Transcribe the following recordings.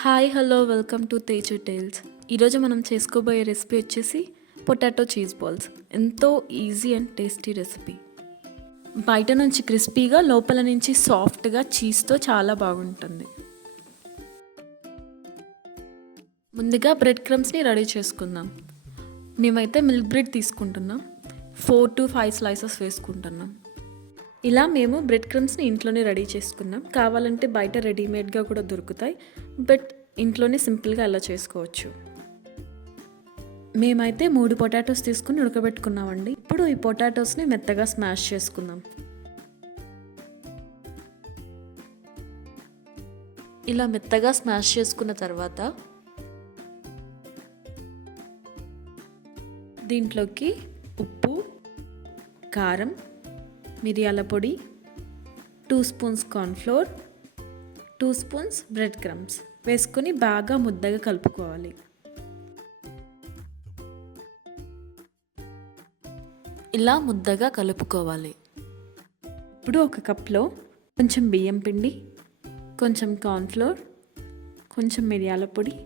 Hi hello welcome to Teju tales. ఈరోజు మనం చేసుకోబోయే రెసిపీ వచ్చేసి పొటాటో చీజ్ బాల్స్. ఎంతో ఈజీ అండ్ టేస్టీ రెసిపీ. బయట నుంచి క్రిస్పీగా లోపల నుంచి సాఫ్ట్గా చీజ్తో చాలా బాగుంటుంది. ముందుగా బ్రెడ్ క్రమ్స్ని రెడీ చేసుకుందాం. మేమైతే మిల్క్ బ్రెడ్ తీసుకుంటున్నాం. 4 to 5 స్లైసెస్ వేసుకుంటున్నాం. ఇలా మేము బ్రెడ్ క్రమ్స్ని ఇంట్లోనే రెడీ చేసుకున్నాం. కావాలంటే బయట రెడీమేడ్గా కూడా దొరుకుతాయి, బట్ ఇంట్లోనే సింపుల్గా అలా చేసుకోవచ్చు. మేమైతే 3 పొటాటోస్ తీసుకుని ఉడకబెట్టుకున్నామండి. ఇప్పుడు ఈ పొటాటోస్ని మెత్తగా స్మాష్ చేసుకుందాం. ఇలా మెత్తగా స్మాష్ చేసుకున్న తర్వాత దీంట్లోకి ఉప్పు, కారం, మిరియాల పొడి, 2 spoons cornflour, 2 spoons bread crumbs వేసుకొని బాగా ముద్దగా కలుపుకోవాలి. ఇలా ముద్దగా కలుపుకోవాలి. ఇప్పుడు ఒక కప్లో కొంచెం బియ్యం పిండి, కొంచెం కార్న్ఫ్లోర్, కొంచెం మిరియాల పొడి,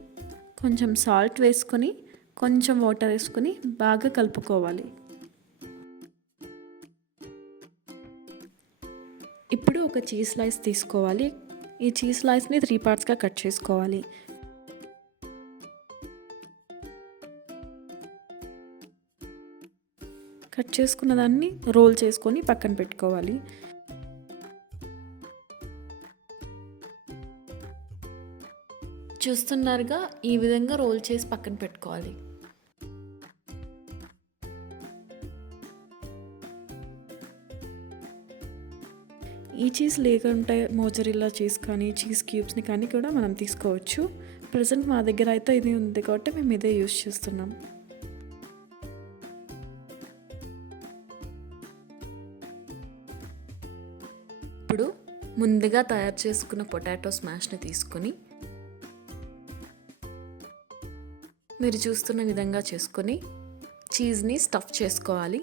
కొంచెం సాల్ట్ వేసుకొని కొంచెం వాటర్ వేసుకొని బాగా కలుపుకోవాలి. ఇప్పుడు ఒక చీజ్ స్లైస్ తీసుకోవాలి. ఈ చీజ్ స్లైస్ని 3 పార్ట్స్గా కట్ చేసుకోవాలి. కట్ చేసుకున్న దాన్ని రోల్ చేసుకొని పక్కన పెట్టుకోవాలి. చూస్తున్నారుగా, ఈ విధంగా రోల్ చేసి పక్కన పెట్టుకోవాలి. ఈ చీజ్ లేకుంటే మోజరెల్లా చీజ్ కానీ చీజ్ క్యూబ్స్ని కానీ కూడా మనం తీసుకోవచ్చు. ప్రజెంట్ మా దగ్గర అయితే ఇది ఉంది కాబట్టి మేము ఇదే యూజ్ చేస్తున్నాం. ఇప్పుడు ముందుగా తయారు చేసుకున్న పొటాటో స్మాష్ని తీసుకొని మీరు చూస్తున్న విధంగా చేసుకొని చీజ్ని స్టఫ్ చేసుకోవాలి.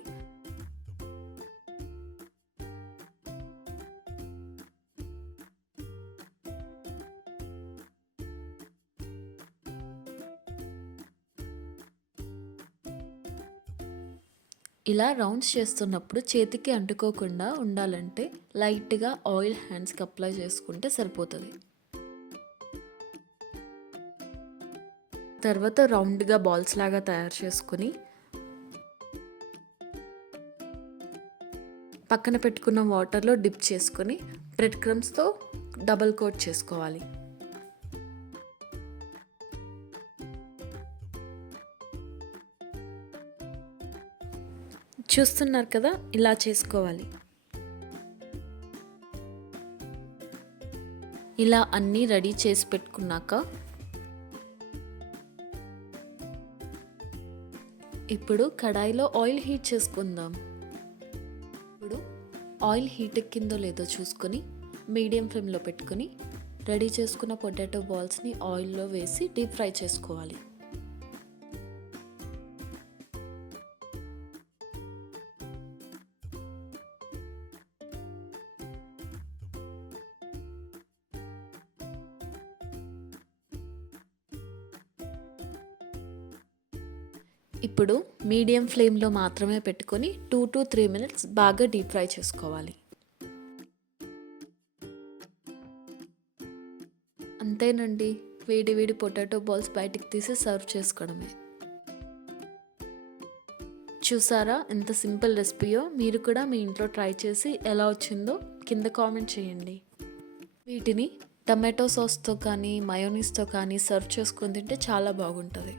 ఇలా రౌండ్స్ చేస్తున్నప్పుడు చేతికి అంటుకోకుండా ఉండాలంటే లైట్గా ఆయిల్ హ్యాండ్స్కి అప్లై చేసుకుంటే సరిపోతుంది. తర్వాత రౌండ్గా బాల్స్ లాగా తయారు చేసుకుని పక్కన పెట్టుకున్న వాటర్లో డిప్ చేసుకొని బ్రెడ్ క్రమ్స్తో డబల్ కోట్ చేసుకోవాలి. చూస్తున్నారు కదా, ఇలా చేసుకోవాలి. ఇలా అన్నీ రెడీ చేసి పెట్టుకున్నాక ఇప్పుడు కడాయిలో ఆయిల్ హీట్ చేసుకుందాం. ఇప్పుడు ఆయిల్ హీట్ ఎక్కిందో లేదో చూసుకొని మీడియం ఫ్లేమ్లో పెట్టుకొని రెడీ చేసుకున్న పొటాటో బాల్స్ని ఆయిల్లో వేసి డీప్ ఫ్రై చేసుకోవాలి. ఇప్పుడు మీడియం ఫ్లేమ్లో మాత్రమే పెట్టుకొని 2 to 3 minutes బాగా డీప్ ఫ్రై చేసుకోవాలి. అంతేనండి, వేడి వేడి పొటాటో బాల్స్ బయటికి తీసి సర్వ్ చేసుకోవడమే. చూసారా ఎంత సింపుల్ రెసిపీయో? మీరు కూడా మీ ఇంట్లో ట్రై చేసి ఎలా వచ్చిందో కింద కామెంట్ చేయండి. వీటిని టమాటో సాస్తో కానీ మయోనీస్తో కానీ సర్వ్ చేసుకొని తింటే చాలా బాగుంటుంది.